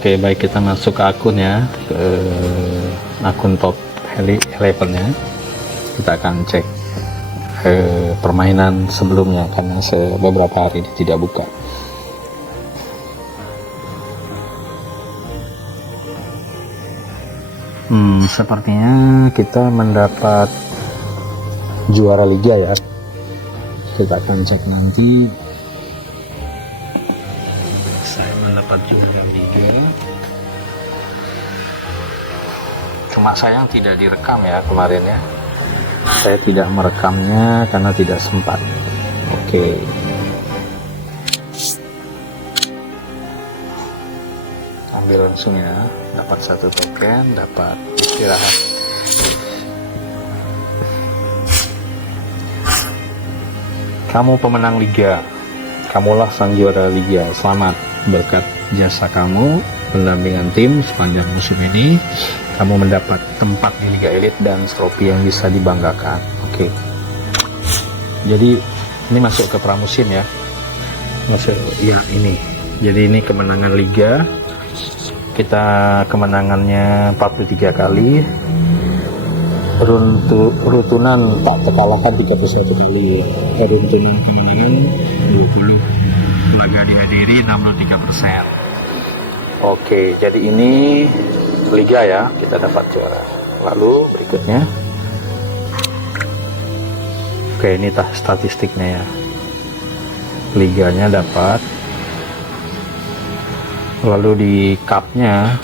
Oke, baik, kita masuk ke akun ya, ke akun top 11 nya. Kita akan cek permainan sebelumnya karena beberapa hari ini tidak buka. Sepertinya kita mendapat juara liga ya. Kita akan cek nanti. Saya mendapat juara liga. Cuma sayang tidak direkam ya kemarin ya. Saya tidak merekamnya karena tidak sempat. Oke. Ambil langsung ya. Dapat 1 token, dapat istirahat. Kamu pemenang liga. Kamulah sang juara liga. Selamat. Berkat jasa kamu, pendampingan tim sepanjang musim ini, kamu mendapat tempat di Liga Elit dan trofi yang bisa dibanggakan. Oke. Jadi ini masuk ke pramusim ya. Masuk ya ini. Jadi ini kemenangan liga. Kita kemenangannya 43 kali. Rutunan tak terkalahkan 31 kali. Runtunan kemenangan 20. Laga dihadiri 63%. Oke, jadi ini liga ya, kita dapat juara. Lalu berikutnya. Oke, ini statistiknya ya. Liganya dapat. Lalu di cupnya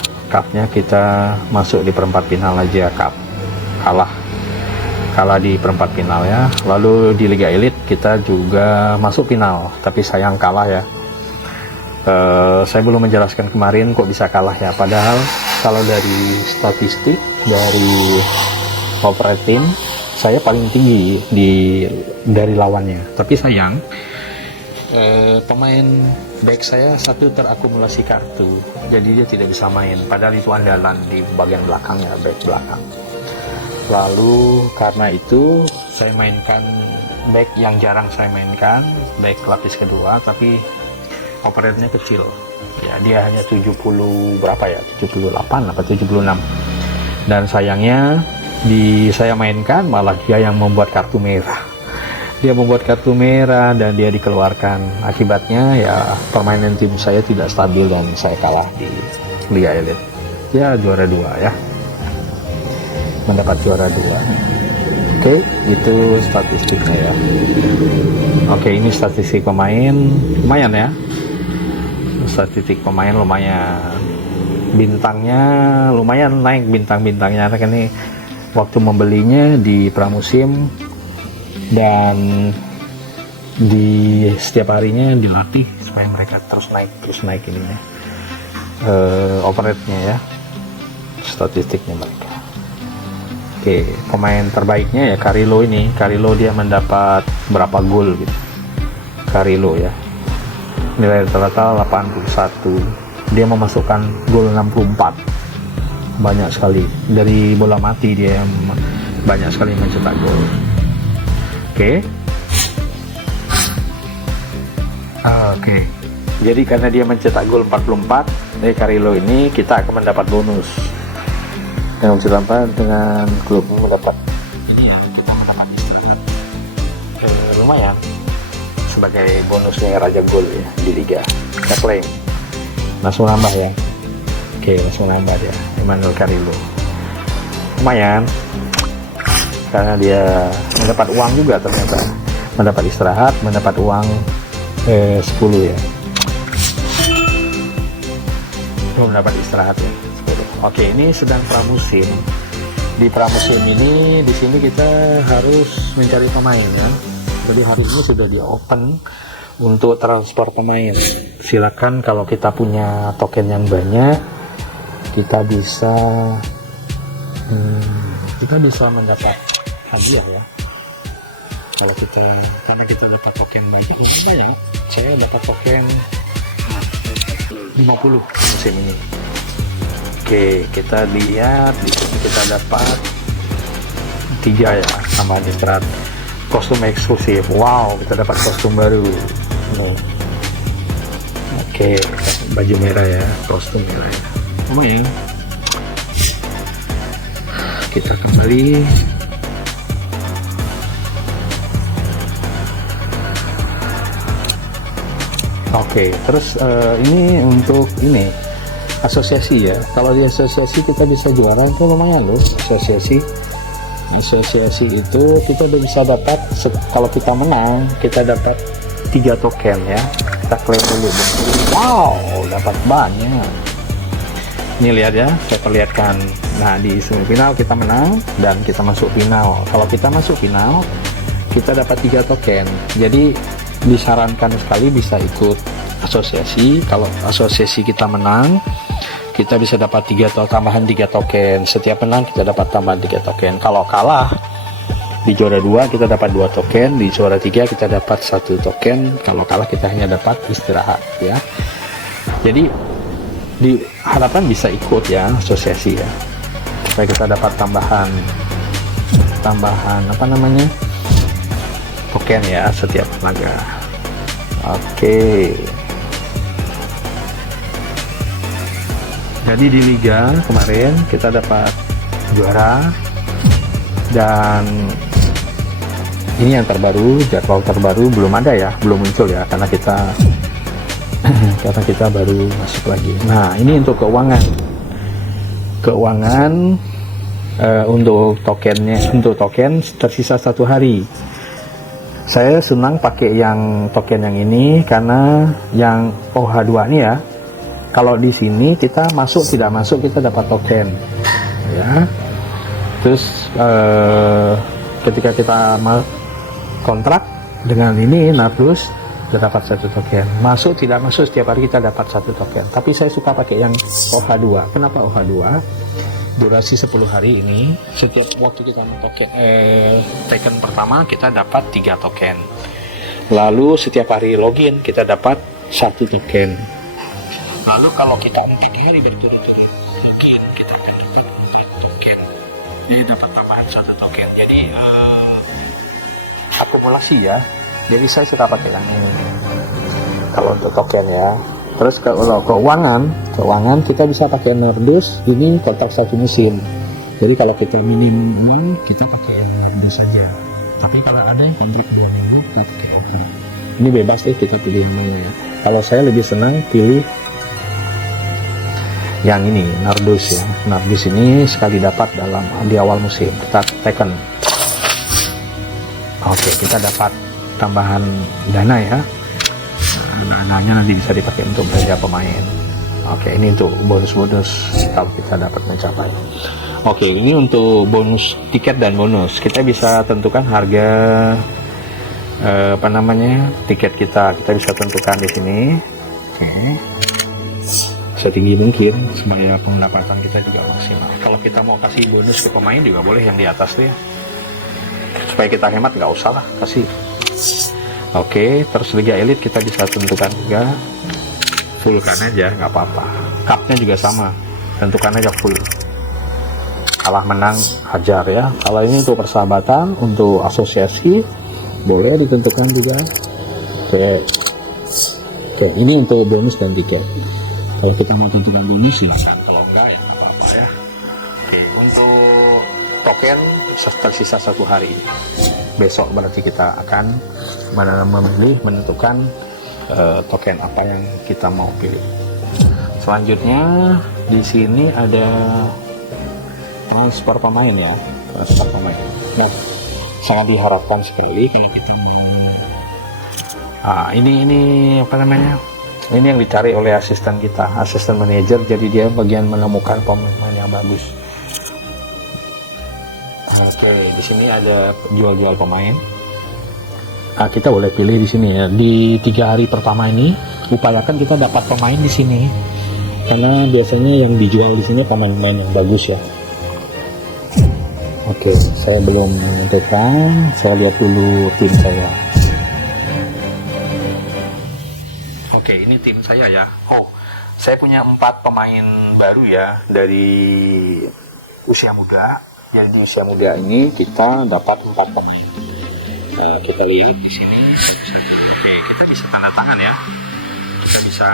kita masuk di perempat final aja, cup. Kalah di perempat final ya. Lalu di Liga Elit kita juga masuk final, tapi sayang kalah ya. Saya belum menjelaskan kemarin kok bisa kalah ya, padahal kalau dari statistik dari operating saya paling tinggi dari lawannya, tapi sayang pemain back saya satu terakumulasi kartu, jadi dia tidak bisa main, padahal itu andalan di bagian belakangnya, back belakang. Lalu karena itu saya mainkan back yang jarang saya mainkan, back lapis kedua, tapi operatnya kecil ya, dia hanya 70 berapa ya, 78 apa 76, dan sayangnya saya mainkan malah dia yang membuat kartu merah. Dia membuat kartu merah dan dia dikeluarkan. Akibatnya ya permainan tim saya tidak stabil dan saya kalah di Liga Elit. Ya juara 2 ya. Mendapat juara 2. Oke, itu statistiknya ya. Oke, ini statistik pemain lumayan ya. Statistik pemain lumayan. Bintangnya lumayan naik, bintang-bintangnya karena ini waktu membelinya di pramusim dan di setiap harinya dilatih supaya mereka terus naik ininya, operate-nya ya, statistiknya mereka. Oke, pemain terbaiknya ya Carrillo ini. Carrillo dia mendapat berapa gol gitu, Carrillo ya, nilai rata-rata 81, dia memasukkan gol 64, banyak sekali dari bola mati, dia banyak sekali mencetak gol. Oke. Jadi karena dia mencetak gol 44 dari Carrillo ini, kita akan mendapat bonus. Yang ditambah dengan klub mendapat ini ya, kita mendapat istirahat. Lumayan sebagai bonusnya Raja Gol ya di Liga. Kita klaim. Langsung nambah ya. Oke, langsung nambah dia, Emmanuel Carrillo. Lumayan. Karena dia mendapat uang juga ternyata, mendapat istirahat, mendapat uang 10 ya, belum mendapat istirahat ya 10. Oke, ini sedang pramusim. Di pramusim ini di sini kita harus mencari pemain ya. Jadi hari ini sudah di open untuk transfer pemain. Silakan kalau kita punya token yang banyak, kita bisa mendapat hadiah ya. Kalau karena kita dapat token banyak, saya dapat token 50 musim ini. Oke, kita lihat di sini kita dapat 3 ya, tambahan istirahat, kostum eksklusif. Wow, kita dapat kostum baru. Oke, baju merah ya, kostum merah ya. Oke, kita kembali. Oke, terus ini untuk ini asosiasi ya. Kalau di asosiasi kita bisa juara itu lumayan loh. Asosiasi itu kita udah bisa dapat, kalau kita menang kita dapat 3 token ya. Kita klaim dulu. Wow, dapat banyak. Ini lihat ya, saya perlihatkan. Nah, di semifinal kita menang dan kita masuk final. Kalau kita masuk final, kita dapat 3 token. Jadi disarankan sekali bisa ikut asosiasi. Kalau asosiasi kita menang, kita bisa dapat tambahan 3 token. Setiap menang kita dapat tambahan 3 token. Kalau kalah di juara 2 kita dapat 2 token, di juara 3 kita dapat 1 token. Kalau kalah kita hanya dapat istirahat ya. Jadi diharapkan bisa ikut ya asosiasi ya, supaya kita dapat tambahan apa namanya, token ya setiap laga. Oke. Jadi di liga kemarin kita dapat juara, dan ini yang terbaru, jadwal terbaru belum ada ya, belum muncul ya, karena kita baru masuk lagi. Nah, ini untuk keuangan untuk token tersisa 1 hari. Saya senang pakai yang token yang ini karena yang OH2 ini ya, kalau di sini kita masuk tidak masuk kita dapat token ya. Terus ketika kita kontrak dengan ini Nardus, kita dapat 1 token. Masuk tidak masuk setiap hari kita dapat 1 token. Tapi saya suka pakai yang OH2. Kenapa OH2? Durasi 10 hari ini, setiap waktu kita token pertama kita dapat 3 token. Lalu setiap hari login kita dapat 1 token. Lalu kalau kita 4 hari berturut-turut login, kita dapat 4 token. Dapat tambahan 1 token. Jadi akumulasi ya. Jadi saya suka pakai yang ini kalau untuk token ya. Terus kalau keuangan kita bisa pakai Nardus, ini kontrak 1 musim. Jadi kalau kita minim uang kita pakai yang Nardus saja. Tapi kalau ada yang kontrak 2 minggu kita pakai OH. Ini bebas deh kita pilih yang mana ya. Kalau saya lebih senang pilih yang ini, Nardus ya. Nardus ini sekali dapat di awal musim kita tekan. Oke, kita dapat tambahan dana ya. Dananya nanti bisa dipakai untuk belanja pemain. Oke, ini untuk bonus-bonus kalau kita dapat mencapai. Oke, ini untuk bonus tiket dan bonus. Kita bisa tentukan harga tiket kita bisa tentukan di sini. Oke. Setinggi mungkin supaya pendapatan kita juga maksimal. Kalau kita mau kasih bonus ke pemain juga boleh yang di atas tuh ya. Supaya kita hemat, nggak usah lah kasih. Oke, terus Liga Elite kita bisa tentukan juga fullkan aja, nggak apa-apa. Cupnya juga sama, tentukan aja full. Kalah menang hajar ya. Kalau ini untuk persahabatan, untuk asosiasi boleh ditentukan juga. Oke, ini untuk bonus dan tiket. Kalau kita mau tentukan bonus silakan, kalau enggak ya nggak apa-apa ya. Oke, untuk token tersisa 1 hari. Besok berarti kita akan menentukan token apa yang kita mau pilih. Selanjutnya di sini ada transfer pemain ya, transfer pemain. Nah, sangat diharapkan sekali kalau kita mau ini apa namanya? Ini yang dicari oleh asisten kita, asisten manajer. Jadi dia bagian menemukan pemain yang bagus. Oke, di sini ada jual-jual pemain. Kita boleh pilih di sini ya. Di 3 hari pertama ini, upayakan kita dapat pemain di sini. Karena biasanya yang dijual di sini pemain-pemain yang bagus ya. Oke, saya belum menentukan. Saya lihat dulu tim saya. Oke, ini tim saya ya. Saya punya 4 pemain baru ya dari usia muda. Jadi di usia muda ini kita dapat 4 pemain. Kita lihat di sini. Oke, kita bisa tanda tangan ya. kita bisa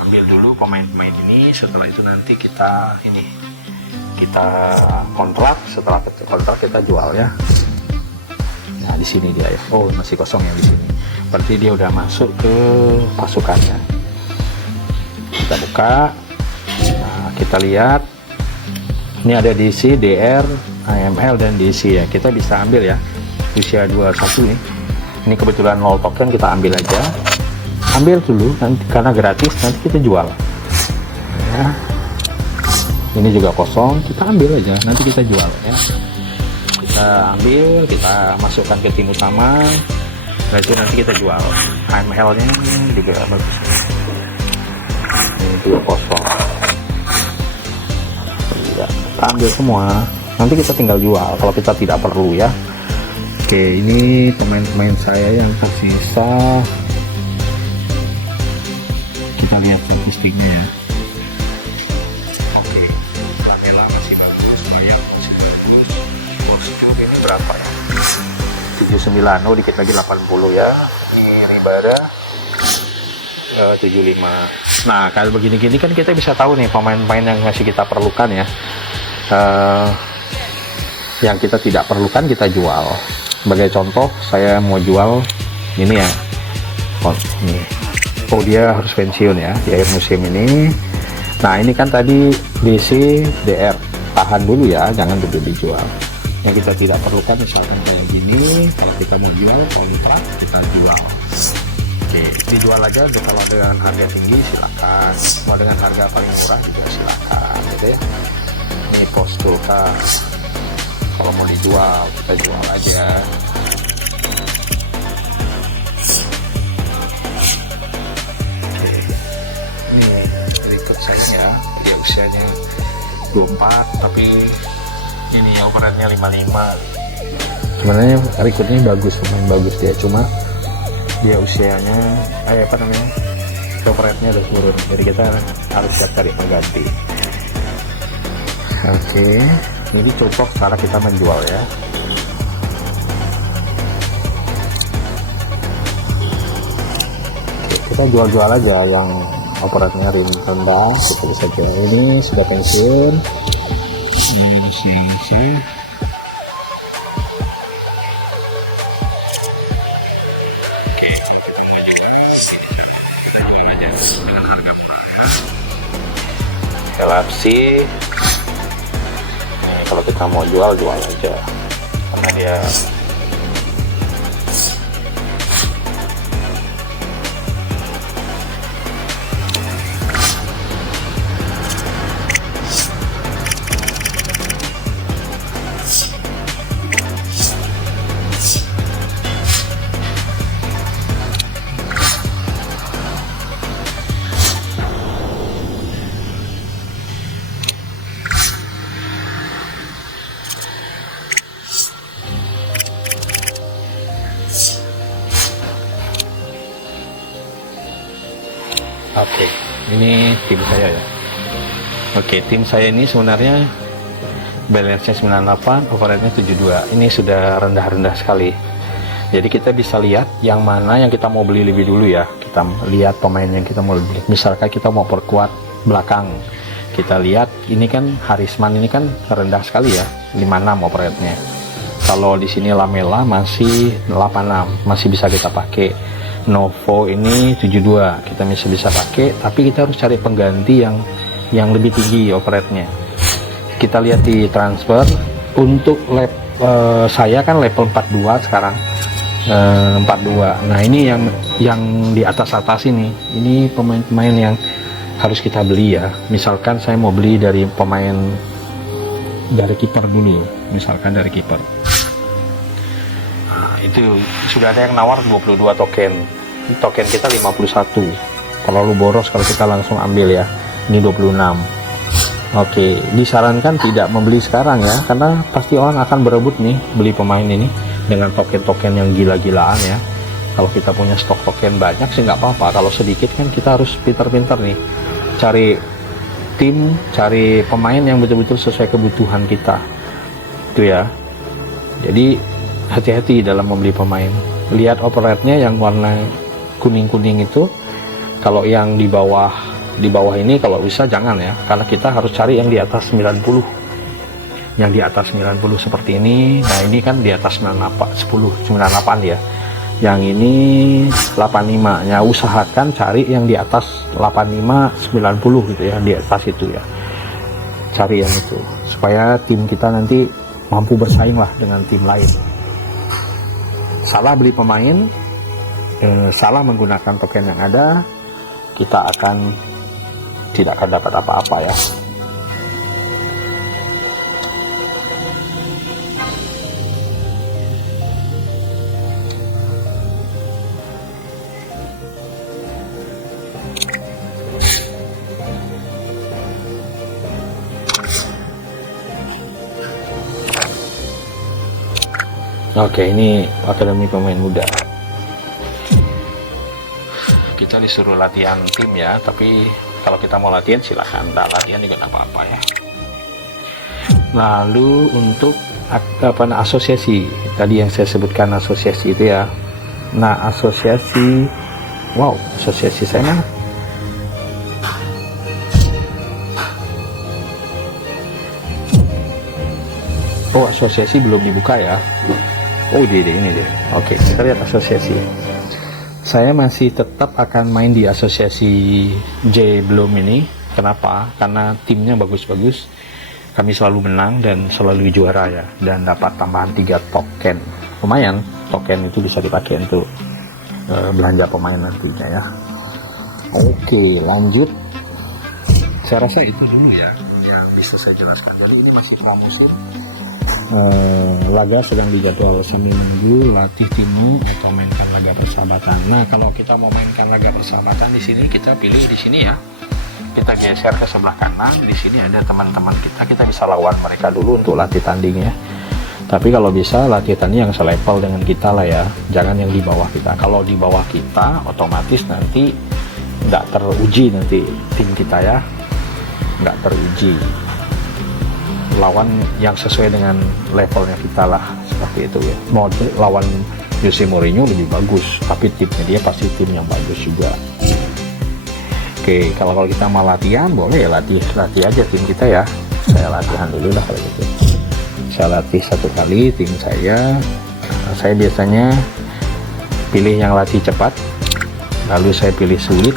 ambil dulu pemain-pemain ini. Setelah itu nanti kita kontrak. Setelah kontrak kita jual ya. Nah di sini dia ya. Oh masih kosong ya di sini. Berarti dia udah masuk ke pasukannya. Kita buka. Nah kita lihat. Ini ada DC, DR, AML dan DC ya. Kita bisa ambil ya. Usia 21 nih. Ini kebetulan 0 token, kita ambil aja. Ambil dulu nanti karena gratis, nanti kita jual. Ya. Ini juga kosong, kita ambil aja, nanti kita jual ya. Kita ambil, kita masukkan ke tim utama. Nah itu nanti kita jual. AML-nya juga bagus. Ini juga kosong. Kita ambil semua, nanti kita tinggal jual kalau kita tidak perlu ya. Oke, ini pemain-pemain saya yang tersisa. Kita lihat statistiknya ya. Oke, Lamela masih bagus, Mayang masih bagus. Bosco ini berapa ya? 79, oh dikit lagi 80 ya. Ini Ribara 75. Nah kalau begini-gini kan kita bisa tahu nih pemain-pemain yang masih kita perlukan ya. Yang kita tidak perlukan kita jual. Sebagai contoh saya mau jual ini ya. Oh dia harus pensiun ya di akhir musim ini. Nah ini kan tadi DC DR, tahan dulu ya, jangan dulu dijual. Yang kita tidak perlukan misalkan kayak gini, kalau kita mau jual kontrak kita jual. Oke, dijual aja kalau dengan harga tinggi silakan, kalau dengan harga paling murah juga silakan gitu ya. Ini pos kulkas, kalau mau dijual kita jual aja. Oke. Ini berikut saya ya, dia usianya 24 tapi ini overheadnya 55. Sebenarnya rekrutnya bagus, pemain bagus dia, cuma dia usianya overheadnya udah turun, jadi kita harus siap cari pengganti. Oke, ini cocok cara kita menjual ya. Oke, kita jual-jual aja yang overheadnya rendah, kita bisa jual. Ini sudah pensiun, ini isi. Galaxy kalau kita mau jual aja karena dia Oke, ini tim saya ya. Oke, tim saya ini sebenarnya balance-nya 98, overhead-nya 72. Ini sudah rendah-rendah sekali. Jadi kita bisa lihat yang mana yang kita mau beli lebih dulu ya. Kita lihat pemain yang kita mau beli. Misalkan kita mau perkuat belakang. Kita lihat ini kan Harisman ini kan rendah sekali ya, 56 overhead-nya. Kalau di sini Lamela masih 86, masih bisa kita pakai. Novo ini 72, kita masih bisa pakai, tapi kita harus cari pengganti yang lebih tinggi overhead-nya. Kita lihat di transfer untuk saya kan level 42 sekarang, 42. Nah ini yang di atas ini pemain-pemain yang harus kita beli ya. Misalkan saya mau beli dari kiper dulu, misalkan dari kiper. Itu sudah ada yang nawar 22 token kita 51. Kalau lu boros, kalau kita langsung ambil ya, ini 26. Oke, disarankan tidak membeli sekarang ya, karena pasti orang akan berebut nih beli pemain ini dengan token-token yang gila-gilaan ya. Kalau kita punya stok token banyak sih nggak apa-apa, kalau sedikit kan kita harus pintar-pintar nih cari tim, cari pemain yang betul-betul sesuai kebutuhan kita itu ya. Jadi hati-hati dalam membeli pemain. Lihat overhead-nya yang warna kuning-kuning itu. Kalau yang di bawah ini kalau bisa jangan ya, karena kita harus cari yang di atas 90. Yang di atas 90 seperti ini. Nah ini kan di atas 98 ya. Yang ini 85 nya, usahakan cari yang di atas 85 90 gitu ya, di atas itu ya, cari yang itu supaya tim kita nanti mampu bersaing lah dengan tim lain. Salah beli pemain, salah menggunakan token yang ada, kita tidak akan dapat apa-apa ya. Oke, ini akademi pemain muda. Kita disuruh latihan tim ya, tapi kalau kita mau latihan silahkan, nggak latihan juga nggak apa-apa ya. Lalu untuk asosiasi, tadi yang saya sebutkan asosiasi itu ya. Nah asosiasi, asosiasi saya mana? Oh, asosiasi belum dibuka ya. Oh, ini deh. Oke, kita lihat asosiasi. Saya masih tetap akan main di asosiasi J Bloom ini. Kenapa? Karena timnya bagus-bagus. Kami selalu menang dan selalu juara ya. Dan dapat tambahan 3 token. Lumayan, token itu bisa dipakai untuk belanja pemain nantinya ya. Oke, lanjut. Saya rasa itu dulu ya yang bisa saya jelaskan. Jadi ini masih pramusim. Laga sedang dijadwal sambil menunggu latih timu atau mainkan laga persahabatan. Nah, kalau kita mau mainkan laga persahabatan di sini, kita pilih di sini ya. Kita geser ke sebelah kanan. Di sini ada teman-teman kita bisa lawan mereka dulu untuk latih tandingnya. Tapi kalau bisa latih tanding yang selevel dengan kita lah ya. Jangan yang di bawah kita. Kalau di bawah kita, otomatis nanti nggak teruji nanti tim kita ya. Nggak teruji. Lawan yang sesuai dengan levelnya kita lah, seperti itu ya. Mau lawan Jose Mourinho lebih bagus, tapi timnya dia pasti tim yang bagus juga. Oke, kalau kita mau latihan boleh ya, latih aja tim kita ya. Saya latihan dulu lah kalau gitu. Saya latih 1 kali tim saya. Saya biasanya pilih yang latih cepat, lalu saya pilih sulit,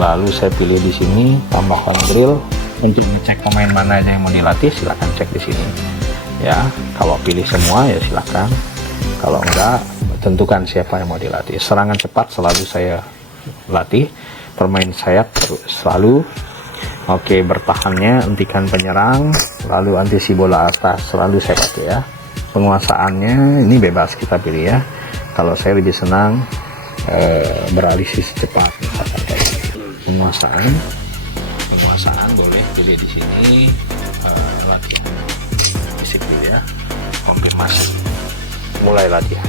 lalu saya pilih di sini tambahkan drill. Untuk ngecek pemain mana yang mau dilatih, silahkan cek di sini ya. Kalau pilih semua ya silahkan, kalau enggak tentukan siapa yang mau dilatih. Serangan cepat selalu saya latih, permain sayap selalu. Oke, bertahannya hentikan penyerang, lalu antisi bola atas selalu saya pakai ya. Penguasaannya ini bebas kita pilih ya. Kalau saya lebih senang beralih sisi cepat, misalkan kayak gitu. Penguasaan boleh pilih di sini, latihan di situ ya, konfirmasi, mulai latihan.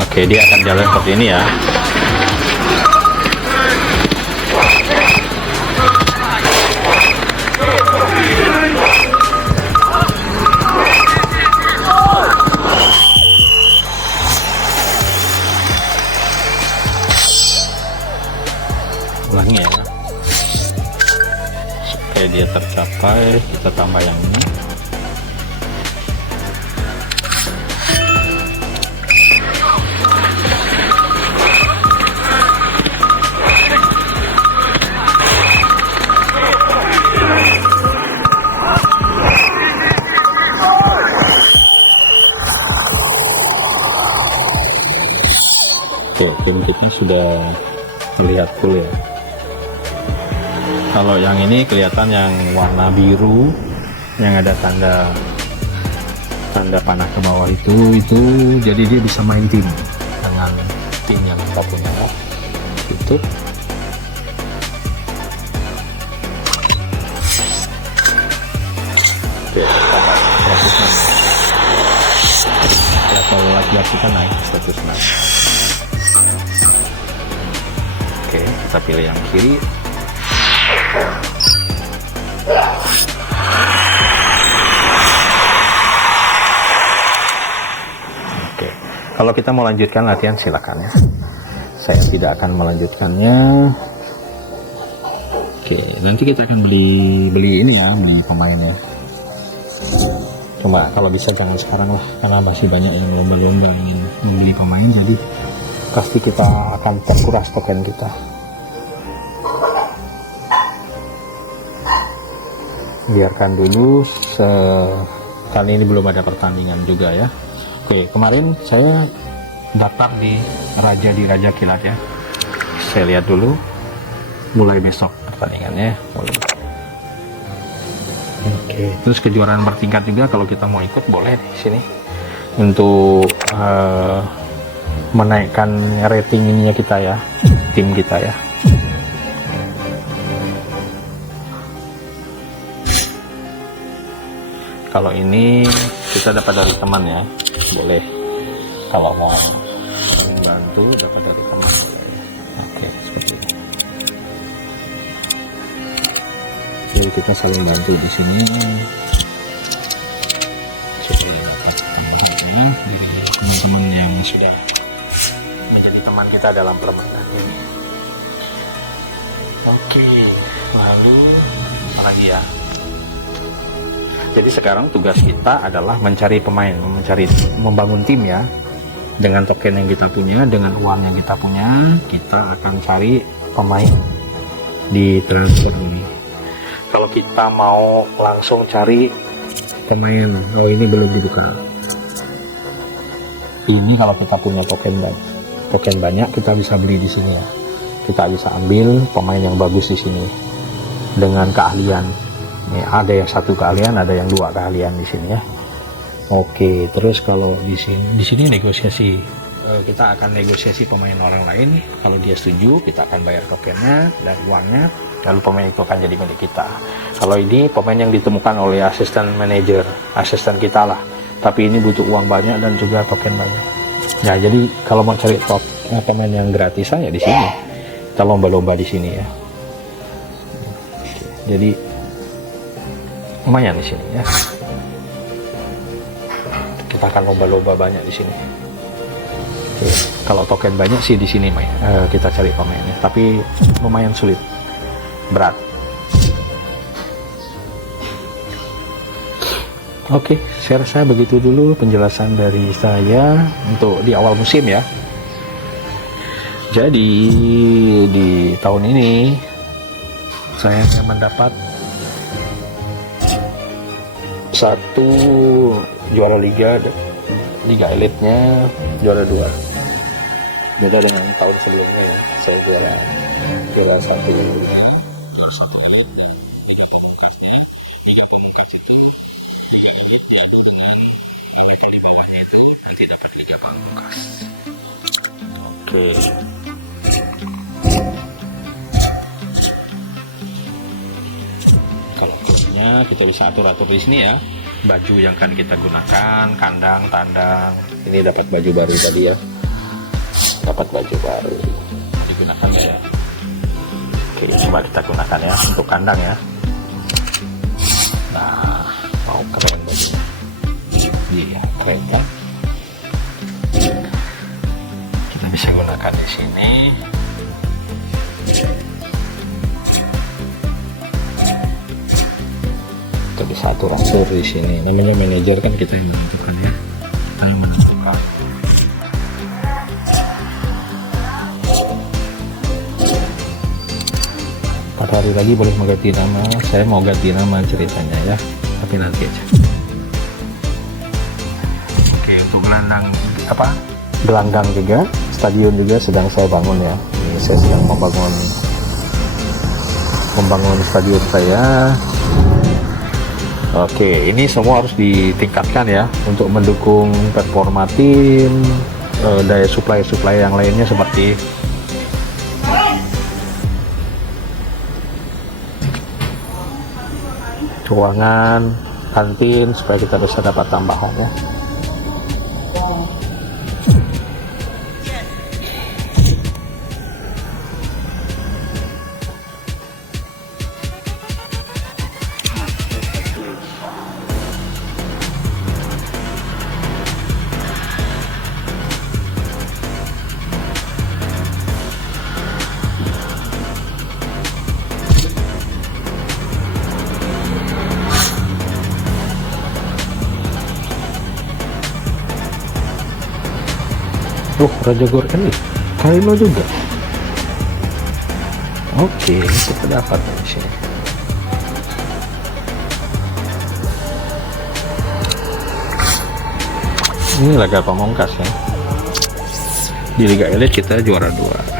Oke, dia akan jalan seperti ini ya. Ulangi ya, supaya dia tercapai. Kita tambah yang ini. Tuh, tim kita sudah melihat full ya. Kalau yang ini kelihatan yang warna biru yang ada tanda panah ke bawah itu jadi dia bisa main tim dengan tim yang kita punya ya. Tutup. Oke, level latihan kita naik 106. Oke, kita pilih yang kiri. Oke, kalau kita mau lanjutkan latihan silakan ya. Saya tidak akan melanjutkannya. Oke, nanti kita akan beli ini ya, beli pemainnya. Cuma kalau bisa jangan sekarang lah, karena masih banyak yang lomba-lomba ingin membeli pemain, jadi pasti kita akan terkuras token kita. Biarkan dulu, kali ini belum ada pertandingan juga ya. Oke, kemarin saya daftar di Raja Kilat ya. Saya lihat dulu, mulai besok pertandingannya. Oke, terus kejuaraan bertingkat juga kalau kita mau ikut boleh di sini untuk menaikkan rating ininya kita ya, tim kita ya. Kalau ini kita dapat dari teman ya, boleh. Kalau mau bantu dapat dari teman. Oke, seperti ini. Jadi kita saling bantu di sini supaya dapat tambahannya dari teman-teman yang sudah menjadi teman kita dalam permainan ini. Oke, lalu apa lagi ya? Jadi sekarang tugas kita adalah mencari pemain, membangun tim ya. Dengan token yang kita punya, dengan uang yang kita punya, kita akan cari pemain di transfer ini. Kalau kita mau langsung cari pemain, oh ini belum dibuka. Ini kalau kita punya token banyak, kita bisa beli di sini ya. Kita bisa ambil pemain yang bagus di sini dengan keahlian. Nih, ada yang 1 keahlian, ada yang 2 keahlian di sini ya. Oke, terus kalau di sini negosiasi, kita akan negosiasi pemain orang lain. Kalau dia setuju, kita akan bayar tokennya dan uangnya, lalu pemain itu akan jadi milik kita. Kalau ini pemain yang ditemukan oleh asisten manajer, asisten kita lah, tapi ini butuh uang banyak dan juga token banyak. Nah, jadi kalau mau cari pemain yang gratisan ya di sini, kita lomba-lomba di sini ya. Jadi lumayan di sini ya. Kita akan lomba-lomba banyak di sini. Oke, kalau token banyak sih di sini kita cari pemainnya, tapi lumayan sulit, berat. Oke, saya rasa begitu dulu penjelasan dari saya untuk di awal musim ya. Jadi di tahun ini saya mendapat 1 juara liga elitnya, juara 2. Beda dengan tahun sebelumnya ya. Saya juara 1 liga pemungkas itu liga elit diadu dengan level di bawahnya itu nanti dapat liga pemungkas. Oke. Kalau klubnya kita bisa atur-atur di sini ya. Baju yang akan kita gunakan, kandang, tandang. Ini dapat baju baru tadi ya. Dapat baju baru. Digunakan ya. Oke, coba kita gunakan ya untuk kandang ya. Nah, mau keren bajunya. Iya, keren kan? Kita bisa gunakan di sini. Kita bisa atur-atur di sini. Namanya manajer kan, kita yang menentukan ya. Kita yang menentukan. Empat hari lagi boleh mengganti nama. Saya mau ganti nama ceritanya ya, tapi nanti aja. Oke, untuk gelanggang juga, stadion juga sedang saya bangun ya. Ini saya sedang membangun stadion saya. Oke, ini semua harus ditingkatkan ya untuk mendukung performa tim, daya supply yang lainnya seperti keuangan, kantin, supaya kita bisa dapat tambahan ya. Raja Gor Elite Kylo juga. Oke, kita dapat di sini. Ini laga pamungkas ya. Di Liga Elite kita juara 2.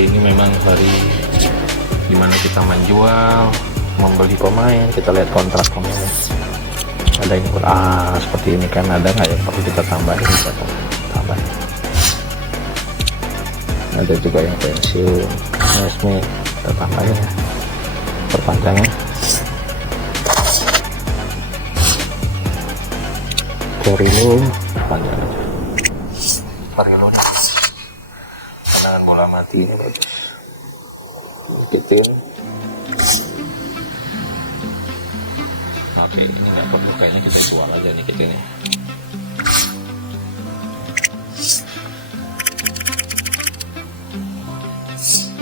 Ini memang hari dimana kita menjual, membeli pemain. Kita lihat kontrak pemain, ada yang seperti ini kan, ada nggak yang perlu kita tambahin, kita tambahin. Ada juga yang pensiun, resmi kita tambahin ya, perpanjangan. Korilo perpanjangan, Korilo tendangan bola mati ini bagus, bikin. Oke, ini nggak perlu, kayaknya kita jual aja nih kita nih.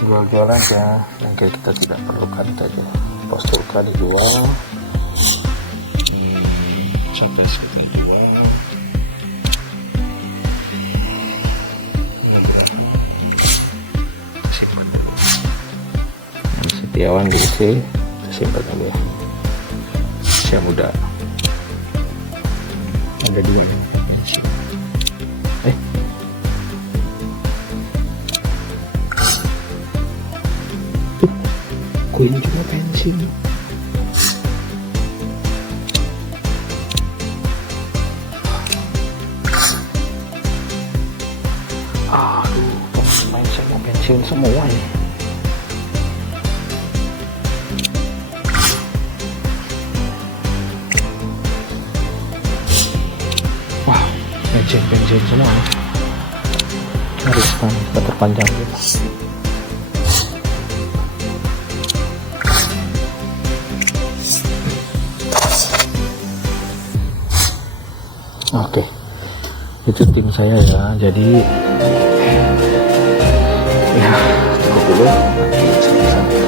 Jual-jual aja yang kita tidak perlukan saja. Postulka dijual, Capres kita jual. Setiawan diisi, simpan dulu. Usia muda ada 2 yang Queen juga pensiun. Aduh, pemain saya mau pensiun semua ini. Pensiun semua nih. Harus kita terpanjang gitu. Oke, itu tim saya ya. Jadi ya cukup dulu, nanti saya bisa